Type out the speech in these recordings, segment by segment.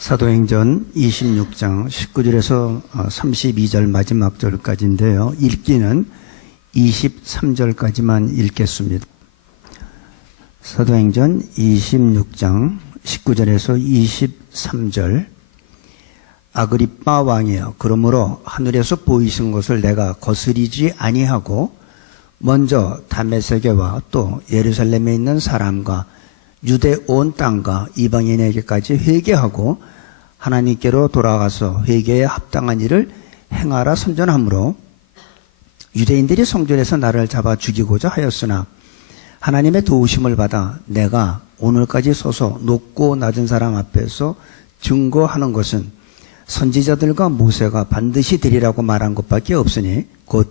사도행전 26장 19절에서 32절 마지막 절까지인데요. 읽기는 23절까지만 읽겠습니다. 사도행전 26장 19절에서 23절. 아그리빠 왕이여, 그러므로 하늘에서 보이신 것을 내가 거스리지 아니하고 먼저 다메섹에와 또 예루살렘에 있는 사람과 유대 온 땅과 이방인에게까지 회개하고 하나님께로 돌아가서 회개에 합당한 일을 행하라 선전하므로 유대인들이 성전에서 나를 잡아 죽이고자 하였으나 하나님의 도우심을 받아 내가 오늘까지 서서 높고 낮은 사람 앞에서 증거하는 것은 선지자들과 모세가 반드시 되리라고 말한 것밖에 없으니 곧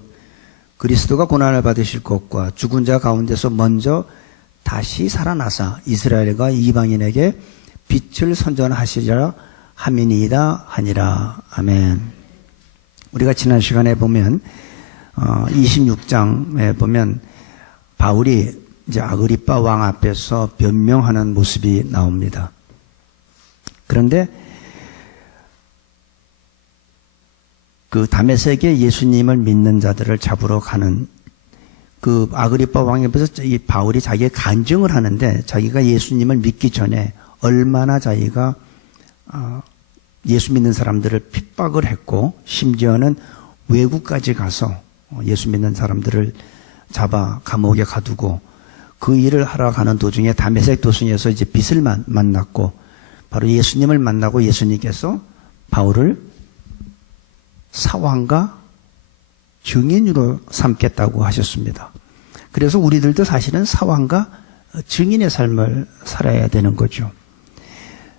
그리스도가 고난을 받으실 것과 죽은 자 가운데서 먼저 다시 살아나사 이스라엘과 이방인에게 빛을 선전하시리라 함이니이다 하니라. 아멘. 우리가 지난 시간에 보면 26장에 보면 바울이 이제 아그리빠 왕 앞에서 변명하는 모습이 나옵니다. 그런데 그 다메섹에 예수님을 믿는 자들을 잡으러 가는 그 아그리빠 왕 앞에서 이 바울이 자기의 간증을 하는데, 자기가 예수님을 믿기 전에 얼마나 자기가 예수 믿는 사람들을 핍박을 했고, 심지어는 외국까지 가서 예수 믿는 사람들을 잡아 감옥에 가두고, 그 일을 하러 가는 도중에 다메섹 도성에서 이제 빛을 만났고, 바로 예수님을 만나고 예수님께서 바울을 사왕과 증인으로 삼겠다고 하셨습니다. 그래서 우리들도 사실은 사왕과 증인의 삶을 살아야 되는 거죠.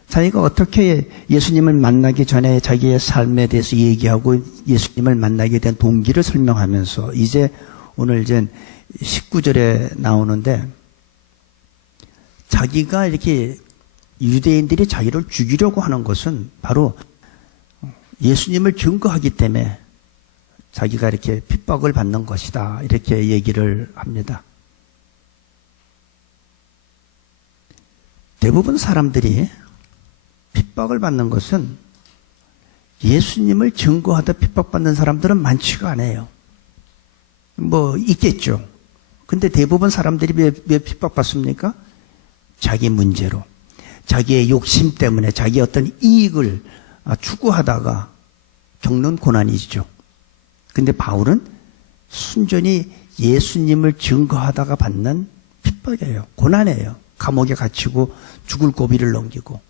자기가 어떻게 예수님을 만나기 전에 자기의 삶에 대해서 얘기하고 예수님을 만나게 된 동기를 설명하면서 이제 오늘 이제 19절에 나오는데, 자기가 이렇게 유대인들이 자기를 죽이려고 하는 것은 바로 예수님을 증거하기 때문에 자기가 이렇게 핍박을 받는 것이다, 이렇게 얘기를 합니다. 대부분 사람들이 핍박을 받는 것은 예수님을 증거하다 핍박받는 사람들은 많지가 않아요. 뭐 있겠죠. 근데 대부분 사람들이 왜 핍박받습니까? 자기 문제로, 자기의 욕심 때문에 자기의 어떤 이익을 추구하다가 겪는 고난이죠. 근데 바울은 순전히 예수님을 증거하다가 받는 핍박이에요. 고난이에요. 감옥에 갇히고 죽을 고비를 넘기고.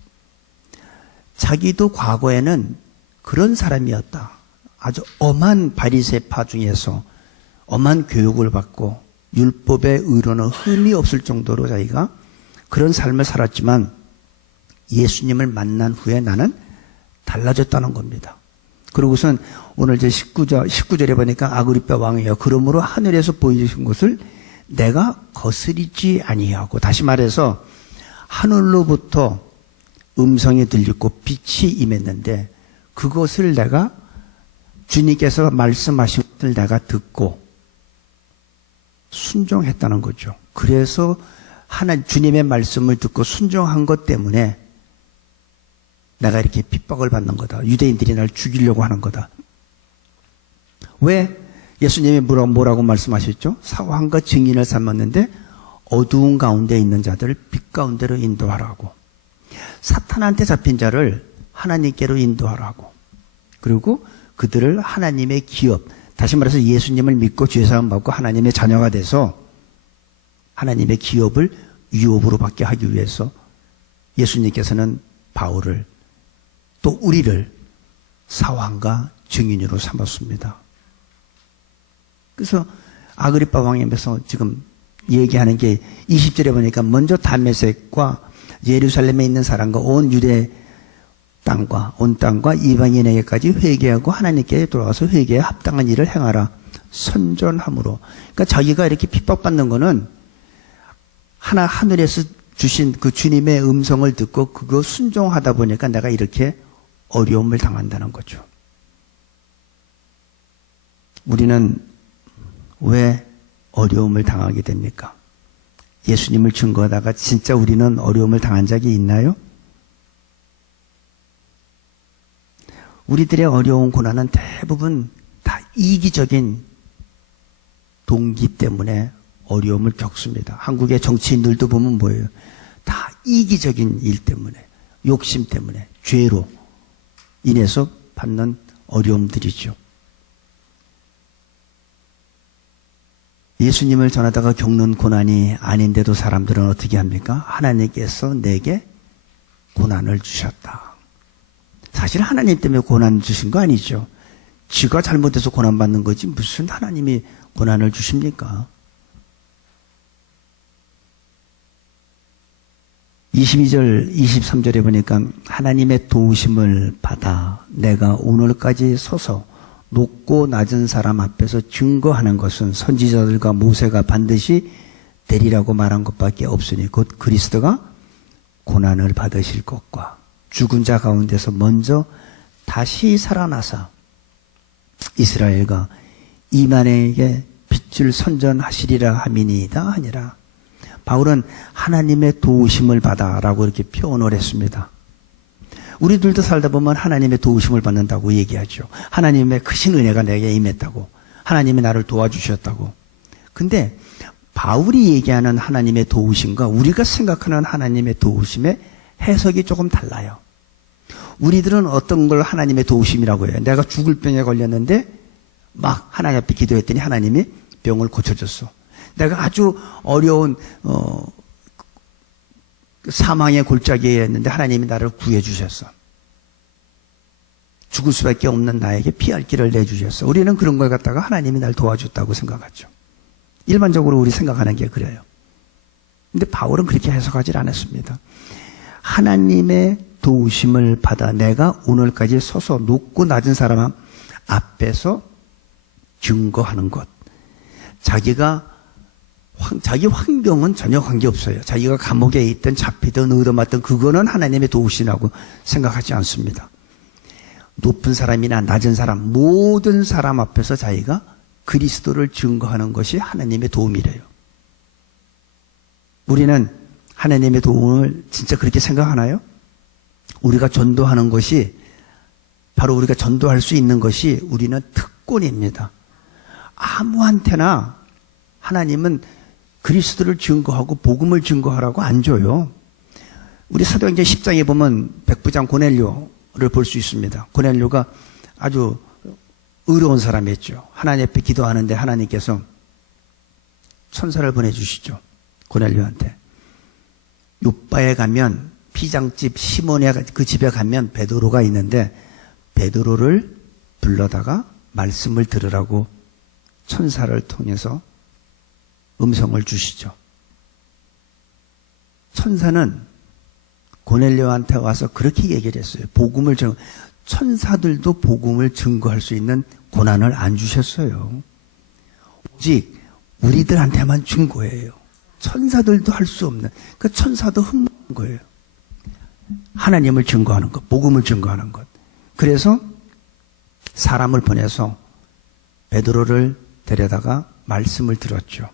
자기도 과거에는 그런 사람이었다. 아주 엄한 바리새파 중에서 엄한 교육을 받고 율법의 의로는 흠이 없을 정도로 자기가 그런 삶을 살았지만 예수님을 만난 후에 나는 달라졌다는 겁니다. 그러고선 오늘 이제 19절에 보니까 아그리빠 왕이여, 그러므로 하늘에서 보이신 것을 내가 거스리지 아니하고, 다시 말해서 하늘로부터 음성이 들리고 빛이 임했는데 그것을 내가, 주님께서 말씀하신 것을 내가 듣고 순종했다는 거죠. 그래서 주님의 말씀을 듣고 순종한 것 때문에 내가 이렇게 핍박을 받는 거다. 유대인들이 날 죽이려고 하는 거다. 왜? 예수님이 뭐라고 말씀하셨죠? 사왕과 증인을 삼았는데 어두운 가운데 있는 자들을 빛 가운데로 인도하라고. 사탄한테 잡힌 자를 하나님께로 인도하라고. 그리고 그들을 하나님의 기업, 다시 말해서 예수님을 믿고 죄사함 받고 하나님의 자녀가 돼서 하나님의 기업을 유업으로 받게 하기 위해서 예수님께서는 바울을, 또 우리를 사왕과 증인으로 삼았습니다. 그래서 아그리빠 왕에서 지금 얘기하는 게 20절에 보니까 먼저 다메섹과 예루살렘에 있는 사람과 온 유대 땅과 온 땅과 이방인에게까지 회개하고 하나님께 돌아가서 회개에 합당한 일을 행하라 선전함으로. 그러니까 자기가 이렇게 핍박받는 거는 하늘에서 주신 그 주님의 음성을 듣고 그거 순종하다 보니까 내가 이렇게 어려움을 당한다는 거죠. 우리는 왜 어려움을 당하게 됩니까? 예수님을 증거하다가 진짜 우리는 어려움을 당한 적이 있나요? 우리들의 어려운 고난은 대부분 다 이기적인 동기 때문에 어려움을 겪습니다. 한국의 정치인들도 보면 뭐예요? 다 이기적인 일 때문에, 욕심 때문에, 죄로 인해서 받는 어려움들이죠. 예수님을 전하다가 겪는 고난이 아닌데도 사람들은 어떻게 합니까? 하나님께서 내게 고난을 주셨다. 사실 하나님 때문에 고난 주신 거 아니죠. 지가 잘못해서 고난받는 거지 무슨 하나님이 고난을 주십니까? 22절, 23절에 보니까 하나님의 도우심을 받아 내가 오늘까지 서서 높고 낮은 사람 앞에서 증거하는 것은 선지자들과 모세가 반드시 되리라고 말한 것밖에 없으니 곧 그리스도가 고난을 받으실 것과 죽은 자 가운데서 먼저 다시 살아나사 이스라엘과 이만에게 빛을 선전하시리라 함이니이다 하니라. 바울은 하나님의 도우심을 받아라고 이렇게 표현을 했습니다. 우리들도 살다 보면 하나님의 도우심을 받는다고 얘기하죠. 하나님의 크신 은혜가 내게 임했다고. 하나님이 나를 도와주셨다고. 근데 바울이 얘기하는 하나님의 도우심과 우리가 생각하는 하나님의 도우심의 해석이 조금 달라요. 우리들은 어떤 걸 하나님의 도우심이라고 해요. 내가 죽을 병에 걸렸는데 막 하나님 앞에 기도했더니 하나님이 병을 고쳐줬어. 내가 아주 어려운 사망의 골짜기에 있는데 하나님이 나를 구해주셨어. 죽을 수밖에 없는 나에게 피할 길을 내주셨어. 우리는 그런 걸 갖다가 하나님이 날 도와줬다고 생각하죠. 일반적으로 우리 생각하는 게 그래요. 근데 바울은 그렇게 해석하지 않았습니다. 하나님의 도우심을 받아 내가 오늘까지 서서 높고 낮은 사람 앞에서 증거하는 것. 자기 환경은 전혀 관계없어요. 자기가 감옥에 있든 잡히든 얻어맞든 그거는 하나님의 도우심이라고 생각하지 않습니다. 높은 사람이나 낮은 사람, 모든 사람 앞에서 자기가 그리스도를 증거하는 것이 하나님의 도움이래요. 우리는 하나님의 도움을 진짜 그렇게 생각하나요? 우리가 전도하는 것이 바로 우리가 전도할 수 있는 것이 우리는 특권입니다. 아무한테나 하나님은 그리스도를 증거하고 복음을 증거하라고 안 줘요. 우리 사도행전 10장에 보면 백부장 고넬료를 볼 수 있습니다. 고넬료가 아주 의로운 사람이었죠. 하나님 앞에 기도하는데 하나님께서 천사를 보내주시죠. 고넬료한테. 요바에 가면 피장집 시몬의 그 집에 가면 베드로가 있는데 베드로를 불러다가 말씀을 들으라고 천사를 통해서 음성을 주시죠. 천사는 고넬료한테 와서 그렇게 얘기를 했어요. 천사들도 복음을 증거할 수 있는 고난을 안 주셨어요. 오직 우리들한테만 준 거예요. 천사들도 할 수 없는. 그러니까 천사도 흠모한 거예요. 하나님을 증거하는 것, 복음을 증거하는 것. 그래서 사람을 보내서 베드로를 데려다가 말씀을 들었죠.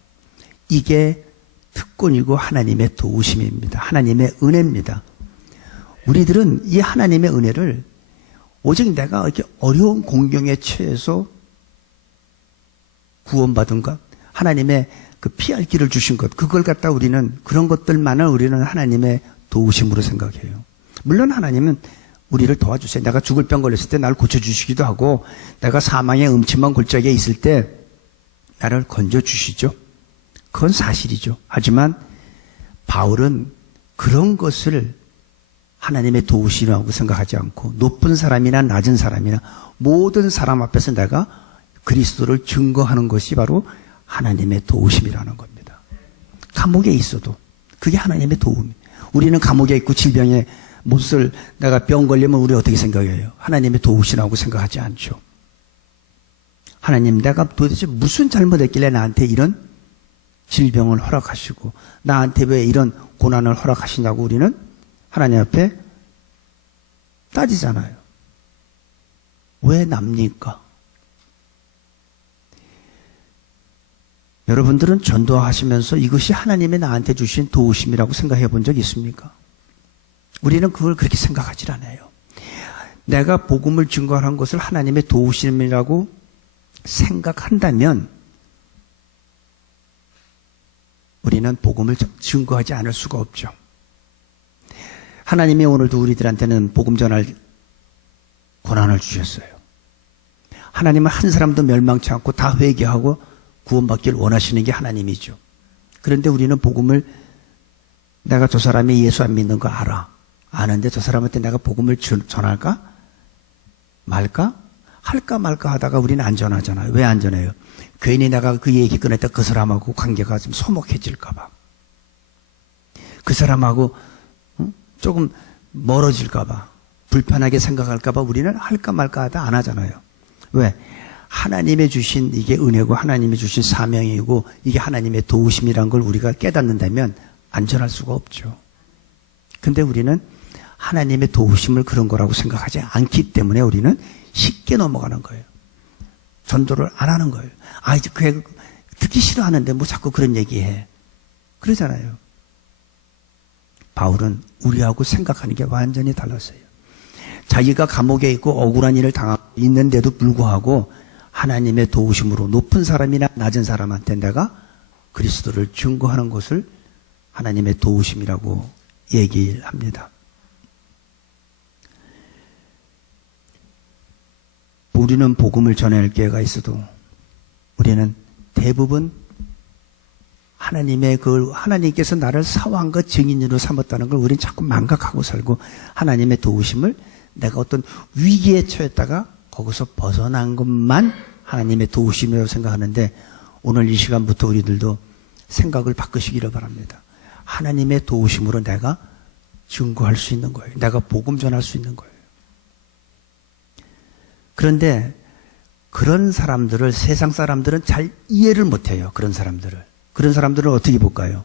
이게 특권이고 하나님의 도우심입니다. 하나님의 은혜입니다. 우리들은 이 하나님의 은혜를 오직 내가 이렇게 어려운 공경에 처해서 구원받은 것, 하나님의 그 피할 길을 주신 것, 그걸 갖다 우리는 그런 것들만을 우리는 하나님의 도우심으로 생각해요. 물론 하나님은 우리를 도와주세요. 내가 죽을 병 걸렸을 때 나를 고쳐주시기도 하고 내가 사망의 음침한 골짜기에 있을 때 나를 건져주시죠. 그건 사실이죠. 하지만 바울은 그런 것을 하나님의 도우심이라고 생각하지 않고 높은 사람이나 낮은 사람이나 모든 사람 앞에서 내가 그리스도를 증거하는 것이 바로 하나님의 도우심이라는 겁니다. 감옥에 있어도 그게 하나님의 도움이. 우리는 감옥에 있고 질병에 못쓸 내가 병 걸리면 우리 어떻게 생각해요? 하나님의 도우심이라고 생각하지 않죠. 하나님, 내가 도대체 무슨 잘못했길래 나한테 이런 질병을 허락하시고 나한테 왜 이런 고난을 허락하시냐고 우리는 하나님 앞에 따지잖아요. 왜 납니까? 여러분들은 전도하시면서 이것이 하나님이 나한테 주신 도우심이라고 생각해 본 적 있습니까? 우리는 그걸 그렇게 생각하지 않아요. 내가 복음을 증거하는 것을 하나님의 도우심이라고 생각한다면 우리는 복음을 증거하지 않을 수가 없죠. 하나님이 오늘도 우리들한테는 복음 전할 권한을 주셨어요. 하나님은 한 사람도 멸망치 않고 다 회개하고 구원받기를 원하시는 게 하나님이죠. 그런데 우리는 복음을 내가 저 사람이 예수 안 믿는 거 알아. 아는데 저 사람한테 내가 복음을 전할까? 말까? 할까 말까 하다가 우리는 안 전하잖아요. 왜 안 전해요? 괜히 내가 그 얘기 꺼냈다 그 사람하고 관계가 좀 소목해질까 봐. 그 사람하고 조금 멀어질까 봐. 불편하게 생각할까 봐 우리는 할까 말까 하다 안 하잖아요. 왜? 하나님의 주신 이게 은혜고 하나님이 주신 사명이고 이게 하나님의 도우심이란 걸 우리가 깨닫는다면 안전할 수가 없죠. 근데 우리는 하나님의 도우심을 그런 거라고 생각하지 않기 때문에 우리는 쉽게 넘어가는 거예요. 전도를 안 하는 거예요. 아, 이제 그 듣기 싫어하는데 뭐 자꾸 그런 얘기해. 그러잖아요. 바울은 우리하고 생각하는 게 완전히 달랐어요. 자기가 감옥에 있고 억울한 일을 당하고 있는데도 불구하고 하나님의 도우심으로 높은 사람이나 낮은 사람한테 내가 그리스도를 증거하는 것을 하나님의 도우심이라고 얘기를 합니다. 우리는 복음을 전할 기회가 있어도 우리는 대부분 하나님께서 나를 사왕과 증인으로 삼았다는 걸 우리는 자꾸 망각하고 살고 하나님의 도우심을 내가 어떤 위기에 처했다가 거기서 벗어난 것만 하나님의 도우심이라고 생각하는데 오늘 이 시간부터 우리들도 생각을 바꾸시기를 바랍니다. 하나님의 도우심으로 내가 증거할 수 있는 거예요. 내가 복음 전할 수 있는 거예요. 그런데 그런 사람들을 세상 사람들은 잘 이해를 못해요. 그런 사람들은 어떻게 볼까요?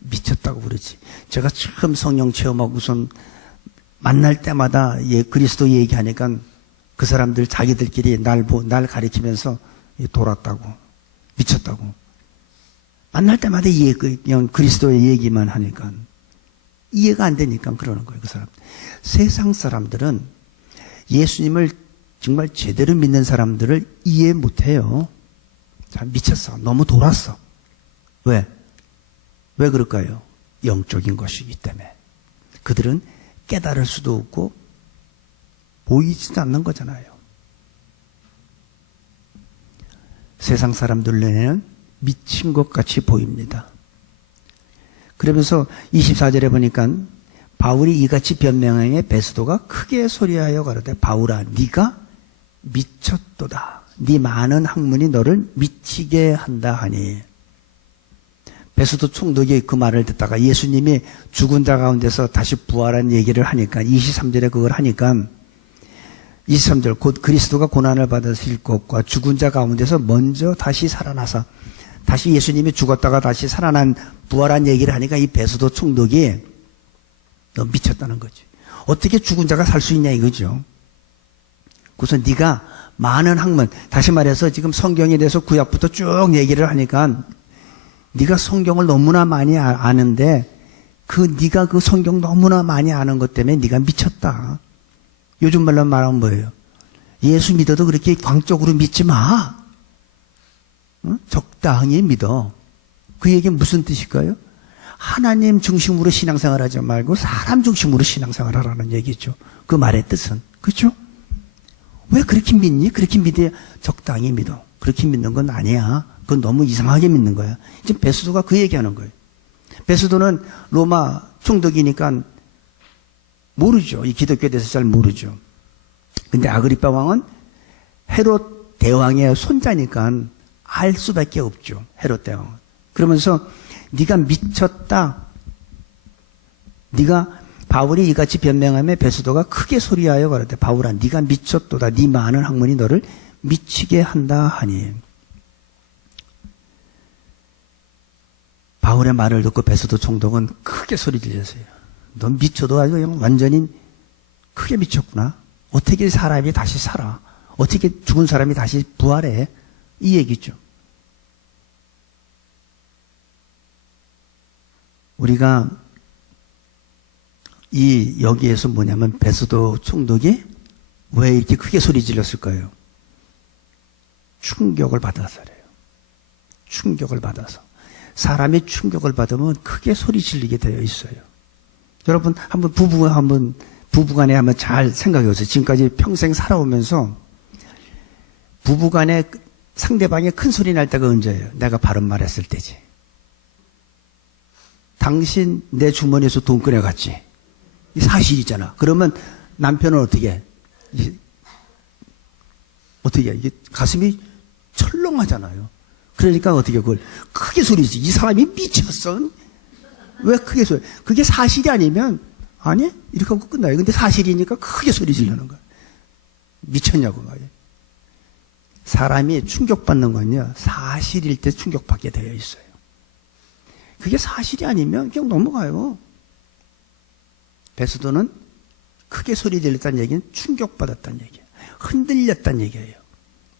미쳤다고 그러지. 제가 처음 성령 체험하고 우선 만날 때마다 그리스도 얘기하니까 그 사람들 자기들끼리 날 가리키면서 돌았다고, 미쳤다고. 만날 때마다 그냥 그리스도의 얘기만 하니까 이해가 안 되니까 그러는 거예요. 그 사람. 세상 사람들은 예수님을 정말 제대로 믿는 사람들을 이해 못해요. 잘 미쳤어. 너무 돌았어. 왜? 왜 그럴까요? 영적인 것이기 때문에. 그들은 깨달을 수도 없고 보이지도 않는 거잖아요. 세상 사람들 눈에는 미친 것 같이 보입니다. 그러면서 24절에 보니까 바울이 이같이 변명하에 베스도가 크게 소리하여 가로되 바울아 네가 미쳤도다. 네 많은 학문이 너를 미치게 한다 하니. 베스도 총독이 그 말을 듣다가 예수님이 죽은 자 가운데서 다시 부활한 얘기를 하니까 23절에 그걸 하니까 23절 곧 그리스도가 고난을 받으실 것과 죽은 자 가운데서 먼저 다시 살아나서 다시 예수님이 죽었다가 다시 살아난 부활한 얘기를 하니까 이 베스도 총독이 너 미쳤다는 거지. 어떻게 죽은 자가 살 수 있냐 이거죠. 그래서 네가 많은 학문, 다시 말해서 지금 성경에 대해서 구약부터 쭉 얘기를 하니까 네가 성경을 너무나 많이 아는데 네가 그 성경 너무나 많이 아는 것 때문에 네가 미쳤다. 요즘 말로 말하면 뭐예요? 예수 믿어도 그렇게 광적으로 믿지 마. 응? 적당히 믿어. 그 얘기는 무슨 뜻일까요? 하나님 중심으로 신앙생활하지 말고 사람 중심으로 신앙생활하라는 얘기죠. 그 말의 뜻은. 그렇죠? 왜 그렇게 믿니? 그렇게 믿어야 적당히 믿어. 그렇게 믿는 건 아니야. 그건 너무 이상하게 믿는 거야. 이제 베스도가 그 얘기하는 거예요. 베스도는 로마 총독이니까 모르죠. 이 기독교에 대해서 잘 모르죠. 근데 아그리파 왕은 헤롯 대왕의 손자니까 알 수밖에 없죠. 헤롯 대왕은. 그러면서 네가 미쳤다. 네가 바울이 이같이 변명하며 베스도가 크게 소리하여 가로되 바울아 네가 미쳤도다. 네 많은 학문이 너를 미치게 한다 하니. 바울의 말을 듣고 베스도 총독은 크게 소리 질렀어요. 넌 미쳐도 아주 그냥 완전히 크게 미쳤구나. 어떻게 사람이 다시 살아? 어떻게 죽은 사람이 다시 부활해? 이 얘기죠. 우리가 여기에서 뭐냐면 베스도 총독이 왜 이렇게 크게 소리 질렀을까요? 충격을 받아서래요. 충격을 받아서. 사람이 충격을 받으면 크게 소리 지르게 되어 있어요. 여러분, 부부간에 한번 잘 생각해 보세요. 지금까지 평생 살아오면서 부부간에 상대방이 큰 소리 날 때가 언제예요? 내가 바른 말 했을 때지. 당신 내 주머니에서 돈 꺼내갔지. 이 사실이잖아. 그러면 남편은 어떻게 해? 어떻게 해? 이게 가슴이 철렁하잖아요. 그러니까 어떻게 그걸 크게 소리지. 이 사람이 미쳤어. 왜 크게 소리? 그게 사실이 아니면 아니 이렇게 하고 끝나요. 근데 사실이니까 크게 소리 지르는 거야. 미쳤냐고 말이에요. 사람이 충격받는 건요. 사실일 때 충격받게 되어 있어요. 그게 사실이 아니면 그냥 넘어가요. 베스도는 크게 소리 질렀다는 얘기는 충격받았다는 얘기예요. 흔들렸다는 얘기예요.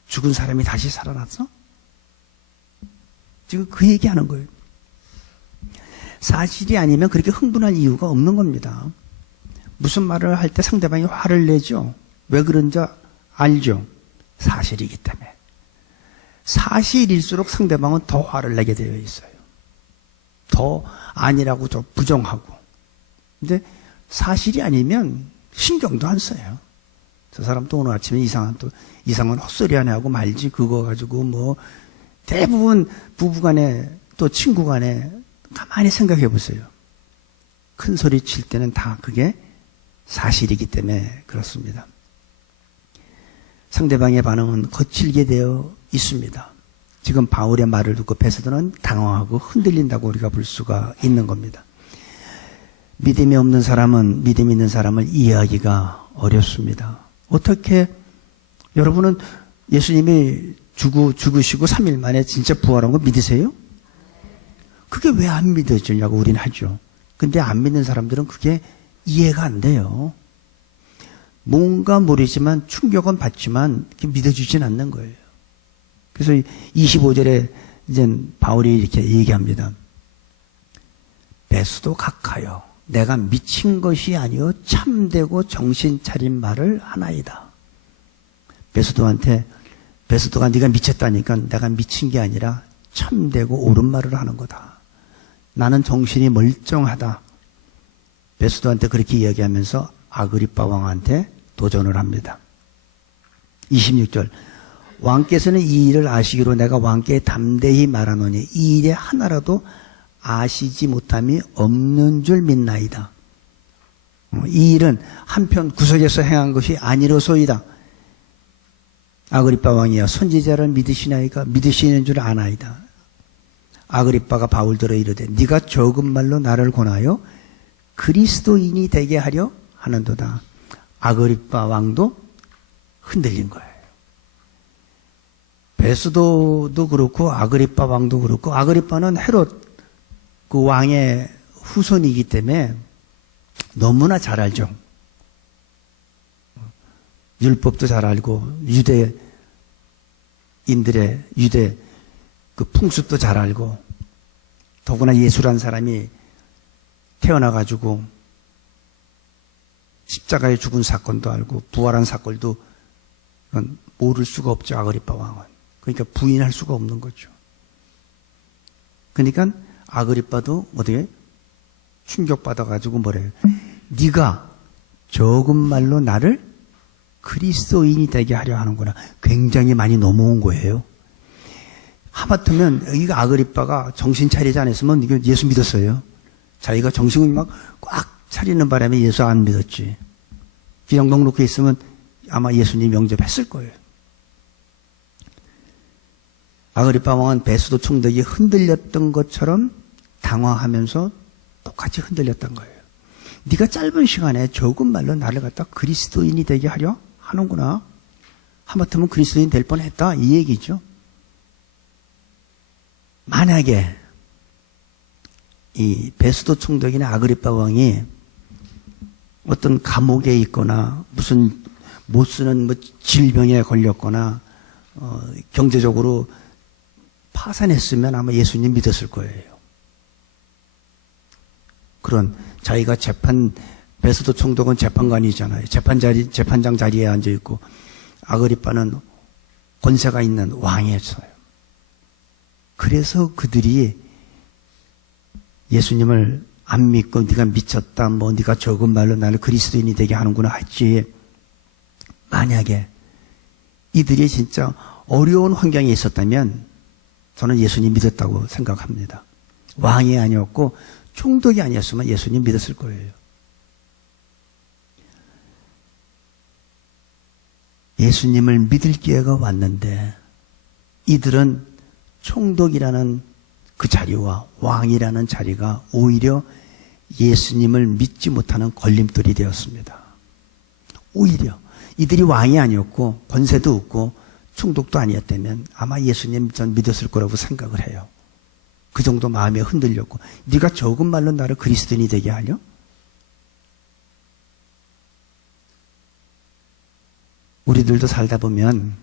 죽은 사람이 다시 살아났어? 지금 그 얘기하는 거예요. 사실이 아니면 그렇게 흥분할 이유가 없는 겁니다. 무슨 말을 할 때 상대방이 화를 내죠. 왜 그런지 알죠. 사실이기 때문에. 사실일수록 상대방은 더 화를 내게 되어 있어요. 더 아니라고 좀 부정하고. 근데 사실이 아니면 신경도 안 써요. 저 사람 또 오늘 아침에 이상한 헛소리 하네 하고 말지. 그거 가지고 뭐 대부분 부부간에 또 친구간에 가만히 생각해 보세요. 큰 소리 칠 때는 다 그게 사실이기 때문에 그렇습니다. 상대방의 반응은 거칠게 되어 있습니다. 지금 바울의 말을 듣고 베스도는 당황하고 흔들린다고 우리가 볼 수가 있는 겁니다. 믿음이 없는 사람은 믿음 있는 사람을 이해하기가 어렵습니다. 어떻게 여러분은 예수님이 죽으시고 3일 만에 진짜 부활한 거 믿으세요? 그게 왜 안 믿어지냐고 우리는 하죠. 근데 안 믿는 사람들은 그게 이해가 안 돼요. 뭔가 모르지만 충격은 받지만 믿어주진 않는 거예요. 그래서 25절에 이제 바울이 이렇게 얘기합니다. 베스도 각하여 내가 미친 것이 아니요 참되고 정신 차린 말을 하나이다. 베스도가 네가 미쳤다니까 내가 미친 게 아니라 참되고 옳은 말을 하는 거다. 나는 정신이 멀쩡하다. 베스도한테 그렇게 이야기하면서 아그리빠 왕한테 도전을 합니다. 26절 왕께서는 이 일을 아시기로 내가 왕께 담대히 말하노니 이 일에 하나라도 아시지 못함이 없는 줄 믿나이다. 이 일은 한편 구석에서 행한 것이 아니로소이다. 아그리빠 왕이여 선지자를 믿으시나이까 믿으시는 줄 아나이다. 아그리빠가 바울들어 이르되 네가 적은 말로 나를 권하여 그리스도인이 되게 하려 하는도다. 아그리빠 왕도 흔들린 거예요. 베스도도 그렇고 아그리빠 왕도 그렇고 알아그리빠는 헤롯 그 왕의 후손이기 때문에 너무나 잘 알죠. 율법도 잘 알고 유대인들의 유대 그 풍습도 잘 알고 더구나 예수란 사람이 태어나가지고 십자가에 죽은 사건도 알고 부활한 사건도 모를 수가 없죠. 아그리빠 왕은. 그러니까 부인할 수가 없는 거죠. 그러니까 아그리빠도 어떻게 충격받아가지고 뭐래요? 네가 적은 말로 나를 그리스도인이 되게 하려 하는구나. 굉장히 많이 넘어온 거예요. 하마터면 이거 아그리빠가 정신 차리지 않았으면 이거 예수 믿었어요. 자기가 정신을 막 꽉 차리는 바람에 예수 안 믿었지. 그냥 넉넉히 있으면 아마 예수님 영접했을 거예요. 아그리빠 왕은 베스도 총독이 흔들렸던 것처럼 당황하면서 똑같이 흔들렸던 거예요. 네가 짧은 시간에 적은 말로 나를 갖다 그리스도인이 되게 하려 하는구나. 하마터면 그리스도인 될 뻔했다 이 얘기죠. 만약에 이 베스도 총독이나 아그리빠 왕이 어떤 감옥에 있거나 무슨 못 쓰는 뭐 질병에 걸렸거나 경제적으로 파산했으면 아마 예수님 믿었을 거예요. 그런 자기가 재판 베스도 총독은 재판관이잖아요. 재판장 자리에 앉아 있고 아그리빠는 권세가 있는 왕이었어요. 그래서 그들이 예수님을 안 믿고 네가 미쳤다, 뭐 네가 적은 말로 나를 그리스도인이 되게 하는구나 했지. 만약에 이들이 진짜 어려운 환경에 있었다면 저는 예수님 믿었다고 생각합니다. 왕이 아니었고 총독이 아니었으면 예수님 믿었을 거예요. 예수님을 믿을 기회가 왔는데 이들은 총독이라는 그 자리와 왕이라는 자리가 오히려 예수님을 믿지 못하는 걸림돌이 되었습니다. 오히려 이들이 왕이 아니었고 권세도 없고 총독도 아니었다면 아마 예수님 전 믿었을 거라고 생각을 해요. 그 정도 마음이 흔들렸고 네가 적은 말로 나를 그리스도인이 되게 하려? 우리들도 살다 보면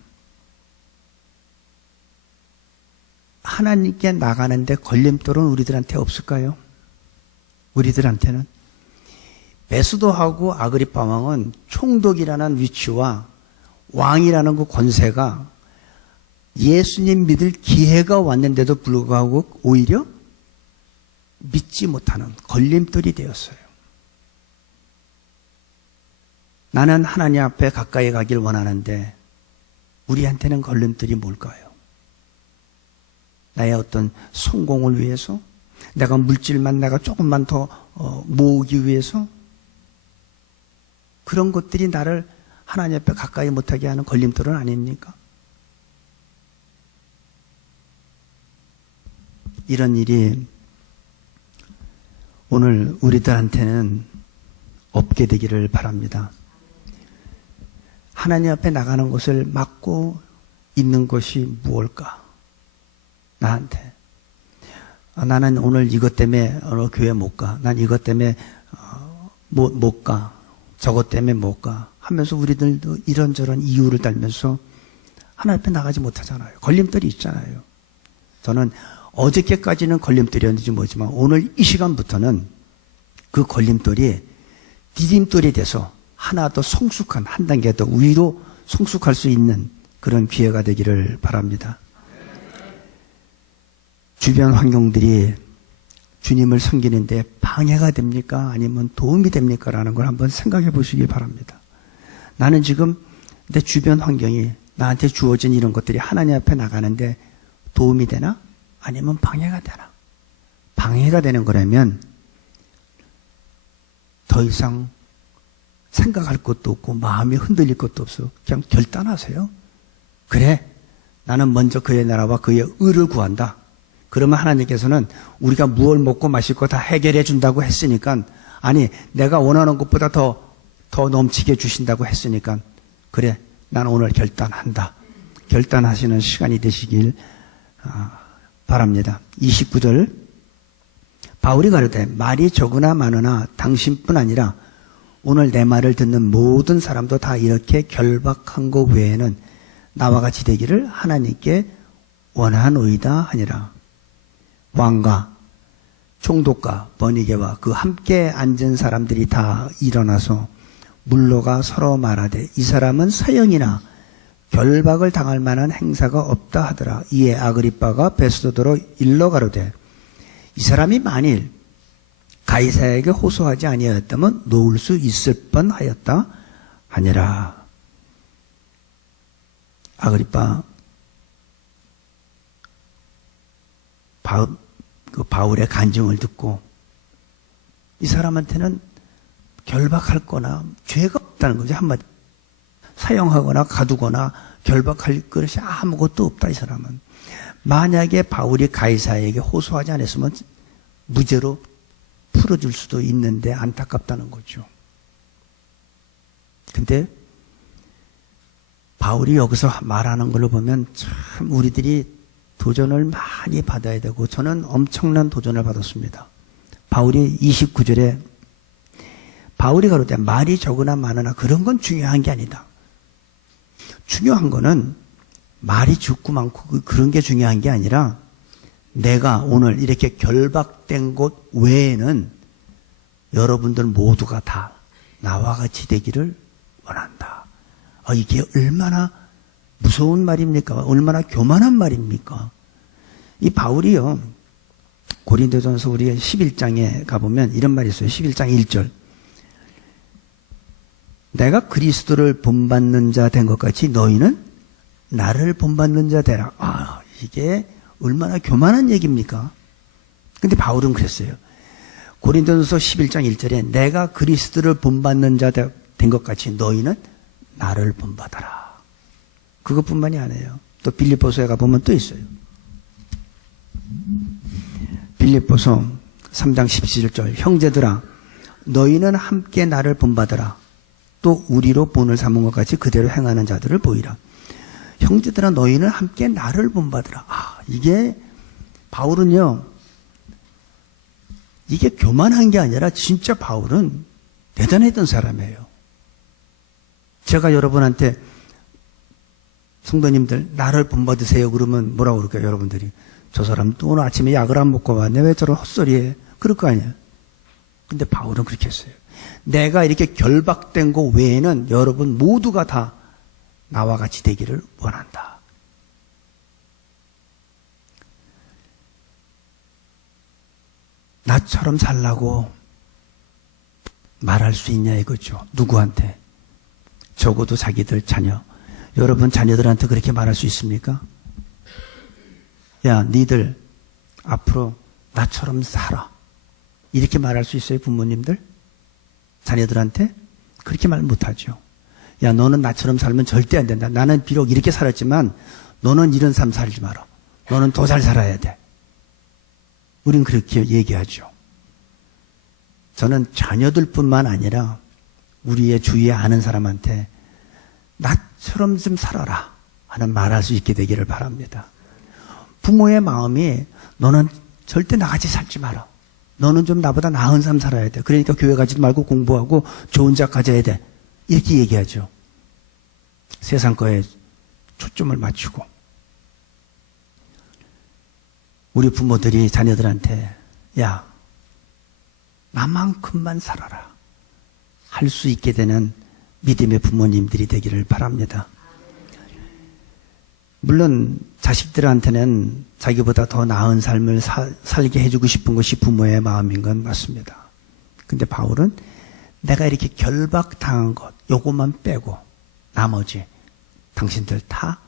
하나님께 나가는데 걸림돌은 우리들한테 없을까요? 우리들한테는 베스도하고 아그리빠 왕은 총독이라는 위치와 왕이라는 그 권세가 예수님 믿을 기회가 왔는데도 불구하고 오히려 믿지 못하는 걸림돌이 되었어요. 나는 하나님 앞에 가까이 가길 원하는데 우리한테는 걸림돌이 뭘까요? 나의 어떤 성공을 위해서? 내가 물질만 내가 조금만 더 모으기 위해서? 그런 것들이 나를 하나님 앞에 가까이 못하게 하는 걸림돌은 아닙니까? 이런 일이 오늘 우리들한테는 없게 되기를 바랍니다. 하나님 앞에 나가는 것을 막고 있는 것이 무엇일까? 나한테. 나는 오늘 이것 때문에 교회 못 가. 난 이것 때문에 못 가. 저것 때문에 못 가. 하면서 우리들도 이런저런 이유를 달면서 하나님 앞에 나가지 못하잖아요. 걸림돌이 있잖아요. 저는 어저께까지는 걸림돌이었는지 모르지만 오늘 이 시간부터는 그 걸림돌이 디딤돌이 돼서 하나 더 성숙한 한 단계 더 위로 성숙할 수 있는 그런 기회가 되기를 바랍니다. 주변 환경들이 주님을 섬기는데 방해가 됩니까? 아니면 도움이 됩니까? 라는 걸 한번 생각해 보시기 바랍니다. 나는 지금 내 주변 환경이 나한테 주어진 이런 것들이 하나님 앞에 나가는데 도움이 되나? 아니면 방해가 되나? 방해가 되는 거라면 더 이상 생각할 것도 없고 마음이 흔들릴 것도 없어. 그냥 결단하세요. 그래, 나는 먼저 그의 나라와 그의 의를 구한다. 그러면 하나님께서는 우리가 무엇을 먹고 마실 거 다 해결해 준다고 했으니까, 아니 내가 원하는 것보다 더 넘치게 주신다고 했으니까 그래, 나는 오늘 결단한다. 결단하시는 시간이 되시길 바랍니다. 29절 바울이 가로되 말이 적으나 많으나 당신뿐 아니라 오늘 내 말을 듣는 모든 사람도 다 이렇게 결박한 것 외에는 나와 같이 되기를 하나님께 원하노이다 하니라. 왕과 총독과 버니게와 그 함께 앉은 사람들이 다 일어나서 물러가 서로 말하되 이 사람은 사형이나 결박을 당할 만한 행사가 없다 하더라. 이에 아그리빠가 베스도로 일러 가로되 이 사람이 만일 가이사에게 호소하지 아니하였다면 놓을 수 있을 뻔하였다 하니라. 아그리빠 바울의 간증을 듣고 이 사람한테는 결박할 거나 죄가 없다는 거죠. 한마디 사형하거나 가두거나 결박할 것이 아무것도 없다. 이 사람은 만약에 바울이 가이사에게 호소하지 않았으면 무죄로 풀어줄 수도 있는데 안타깝다는 거죠. 근데 바울이 여기서 말하는 걸로 보면 참 우리들이 도전을 많이 받아야 되고 저는 엄청난 도전을 받았습니다. 바울이 29절에 바울이 가로되 말이 적으나 많으나 그런 건 중요한 게 아니다. 중요한 거는 말이 적고 많고 그런 게 중요한 게 아니라 내가 오늘 이렇게 결박된 곳 외에는 여러분들 모두가 다 나와 같이 되기를 원한다. 이게 얼마나 무서운 말입니까? 얼마나 교만한 말입니까? 이 바울이요, 고린도전서 우리가 11장에 가보면 이런 말이 있어요. 11장 1절. 내가 그리스도를 본받는 자 된 것 같이 너희는 나를 본받는 자 되라. 이게 얼마나 교만한 얘기입니까? 근데 바울은 그랬어요. 고린도전서 11장 1절에 내가 그리스도를 본받는 자 된 것 같이 너희는 나를 본받아라. 그것뿐만이 아니에요. 또 빌립보서에 가보면 또 있어요. 빌립보서 3장 17절. 형제들아 너희는 함께 나를 본받으라. 또 우리로 본을 삼은 것 같이 그대로 행하는 자들을 보이라. 형제들아 너희는 함께 나를 본받으라. 이게 바울은요, 이게 교만한 게 아니라 진짜 바울은 대단했던 사람이에요. 제가 여러분한테 성도님들 나를 본받으세요 그러면 뭐라고 그럴까요? 여러분들이 저 사람 또 오늘 아침에 약을 안 먹고 왔네, 왜 저런 헛소리해? 그럴 거 아니에요. 근데 바울은 그렇게 했어요. 내가 이렇게 결박된 거 외에는 여러분 모두가 다 나와 같이 되기를 원한다. 나처럼 살라고 말할 수 있냐 이거죠. 누구한테? 적어도 자기들 자녀. 여러분 자녀들한테 그렇게 말할 수 있습니까? 야, 니들 앞으로 나처럼 살아. 이렇게 말할 수 있어요, 부모님들? 자녀들한테? 그렇게 말 못하죠. 야, 너는 나처럼 살면 절대 안 된다. 나는 비록 이렇게 살았지만 너는 이런 삶 살지 마라. 너는 더 잘 살아야 돼. 우린 그렇게 얘기하죠. 저는 자녀들뿐만 아니라 우리의 주위에 아는 사람한테 나처럼 좀 살아라 하는 말할 수 있게 되기를 바랍니다. 부모의 마음이 너는 절대 나같이 살지 마라. 너는 좀 나보다 나은 삶 살아야 돼. 그러니까 교회 가지 말고 공부하고 좋은 자 가져야 돼. 이렇게 얘기하죠. 세상 거에 초점을 맞추고. 우리 부모들이 자녀들한테 야, 나만큼만 살아라 할 수 있게 되는 믿음의 부모님들이 되기를 바랍니다. 물론 자식들한테는 자기보다 더 나은 삶을 살게 해주고 싶은 것이 부모의 마음인 건 맞습니다. 근데 바울은 내가 이렇게 결박당한 것 요것만 빼고 나머지 당신들 다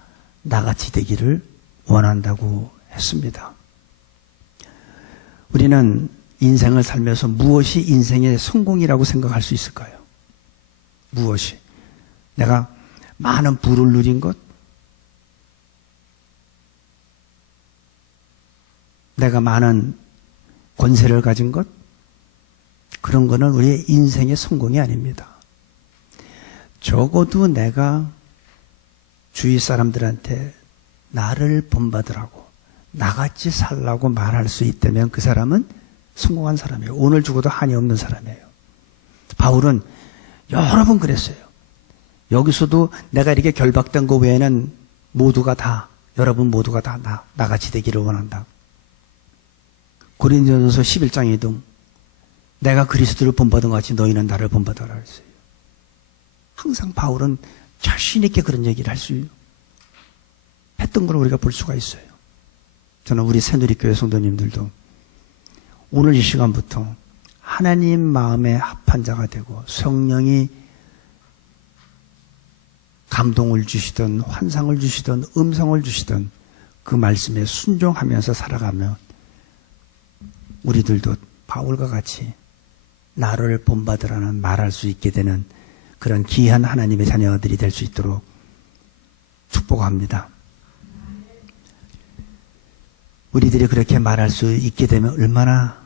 나같이 되기를 원한다고 했습니다. 우리는 인생을 살면서 무엇이 인생의 성공이라고 생각할 수 있을까요? 무엇이? 내가 많은 부를 누린 것? 내가 많은 권세를 가진 것? 그런 거는 우리의 인생의 성공이 아닙니다. 적어도 내가 주위 사람들한테 나를 본받으라고 나같이 살라고 말할 수 있다면 그 사람은 성공한 사람이에요. 오늘 죽어도 한이 없는 사람이에요. 바울은 여러 번 그랬어요. 여기서도 내가 이렇게 결박된 거 외에는 모두가 다, 여러분 모두가 다 나같이 되기를 원한다. 고린도전서 11장에도 내가 그리스도를 본받은 것 같이 너희는 나를 본받아라 했어요. 항상 바울은 자신 있게 그런 얘기를 할 수 했던 걸 우리가 볼 수가 있어요. 저는 우리 새누리교회 성도님들도 오늘 이 시간부터 하나님 마음에 합한 자가 되고 성령이 감동을 주시던 환상을 주시던 음성을 주시던 그 말씀에 순종하면서 살아가면 우리들도 바울과 같이 나를 본받으라는 말할 수 있게 되는 그런 귀한 하나님의 자녀들이 될 수 있도록 축복합니다. 우리들이 그렇게 말할 수 있게 되면 얼마나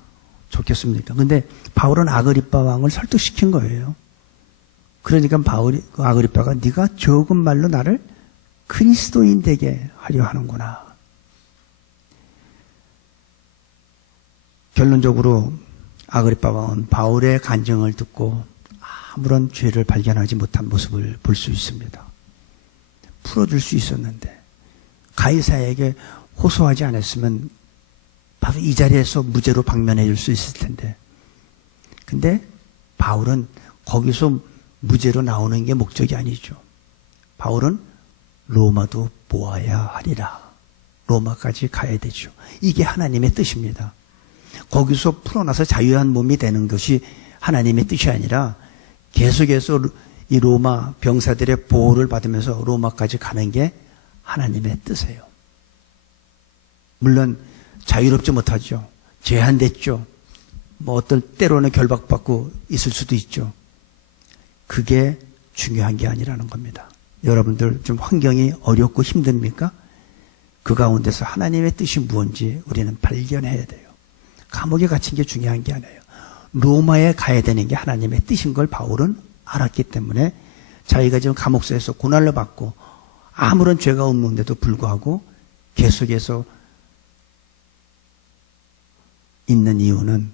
좋겠습니까? 근데 바울은 아그리빠 왕을 설득시킨 거예요. 그러니까 아그리빠가 네가 적은 말로 나를 그리스도인 되게 하려 하는구나. 결론적으로 아그리빠 왕은 바울의 간증을 듣고 아무런 죄를 발견하지 못한 모습을 볼 수 있습니다. 풀어줄 수 있었는데 가이사에게 호소하지 않았으면 바로 이 자리에서 무죄로 방면해 줄 수 있을 텐데, 근데 바울은 거기서 무죄로 나오는 게 목적이 아니죠. 바울은 로마도 보아야 하리라. 로마까지 가야 되죠. 이게 하나님의 뜻입니다. 거기서 풀어나서 자유한 몸이 되는 것이 하나님의 뜻이 아니라 계속해서 이 로마 병사들의 보호를 받으면서 로마까지 가는 게 하나님의 뜻이에요. 물론 자유롭지 못하죠. 제한됐죠. 뭐 어떨 때로는 결박받고 있을 수도 있죠. 그게 중요한 게 아니라는 겁니다. 여러분들 좀 환경이 어렵고 힘듭니까? 그 가운데서 하나님의 뜻이 무엇인지 우리는 발견해야 돼요. 감옥에 갇힌 게 중요한 게 아니에요. 로마에 가야 되는 게 하나님의 뜻인 걸 바울은 알았기 때문에 자기가 지금 감옥소에서 고난을 받고 아무런 죄가 없는데도 불구하고 계속해서 있는 이유는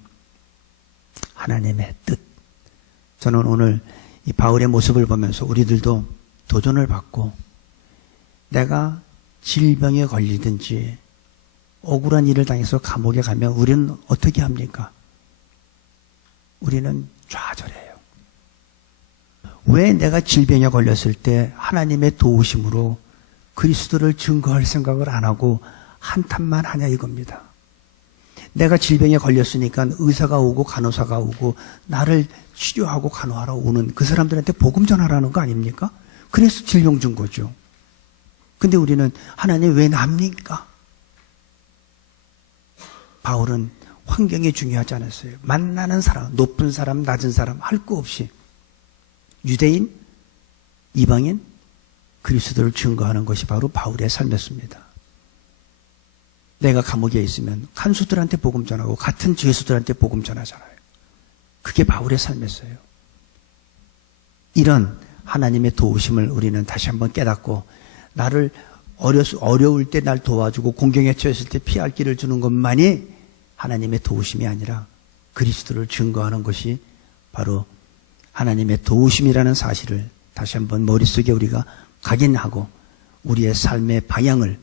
하나님의 뜻. 저는 오늘 이 바울의 모습을 보면서 우리들도 도전을 받고 내가 질병에 걸리든지 억울한 일을 당해서 감옥에 가면 우리는 어떻게 합니까? 우리는 좌절해요. 왜 내가 질병에 걸렸을 때 하나님의 도우심으로 그리스도를 증거할 생각을 안 하고 한탄만 하냐 이겁니다. 내가 질병에 걸렸으니까 의사가 오고 간호사가 오고 나를 치료하고 간호하러 오는 그 사람들한테 복음 전하라는 거 아닙니까? 그래서 질병 준 거죠. 근데 우리는 하나님 왜 납니까? 바울은 환경이 중요하지 않았어요. 만나는 사람, 높은 사람, 낮은 사람 할 거 없이 유대인, 이방인, 그리스도를 증거하는 것이 바로 바울의 삶이었습니다. 내가 감옥에 있으면 간수들한테 복음 전하고 같은 죄수들한테 복음 전하잖아요. 그게 바울의 삶이었어요. 이런 하나님의 도우심을 우리는 다시 한번 깨닫고 나를 어려울 때 날 도와주고 공경에 처했을 때 피할 길을 주는 것만이 하나님의 도우심이 아니라 그리스도를 증거하는 것이 바로 하나님의 도우심이라는 사실을 다시 한번 머릿속에 우리가 각인하고 우리의 삶의 방향을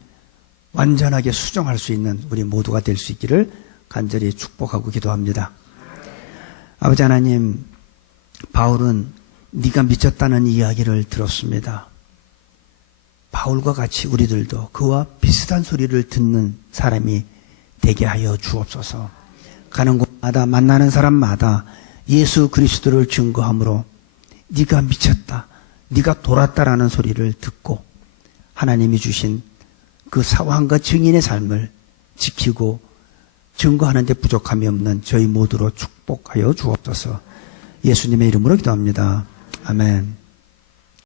완전하게 수정할 수 있는 우리 모두가 될 수 있기를 간절히 축복하고 기도합니다. 아버지 하나님, 바울은 네가 미쳤다는 이야기를 들었습니다. 바울과 같이 우리들도 그와 비슷한 소리를 듣는 사람이 되게 하여 주옵소서. 가는 곳마다 만나는 사람마다 예수 그리스도를 증거함으로 네가 미쳤다, 네가 돌았다라는 소리를 듣고 하나님이 주신 그 사왕과 증인의 삶을 지키고 증거하는 데 부족함이 없는 저희 모두로 축복하여 주옵소서. 예수님의 이름으로 기도합니다. 아멘.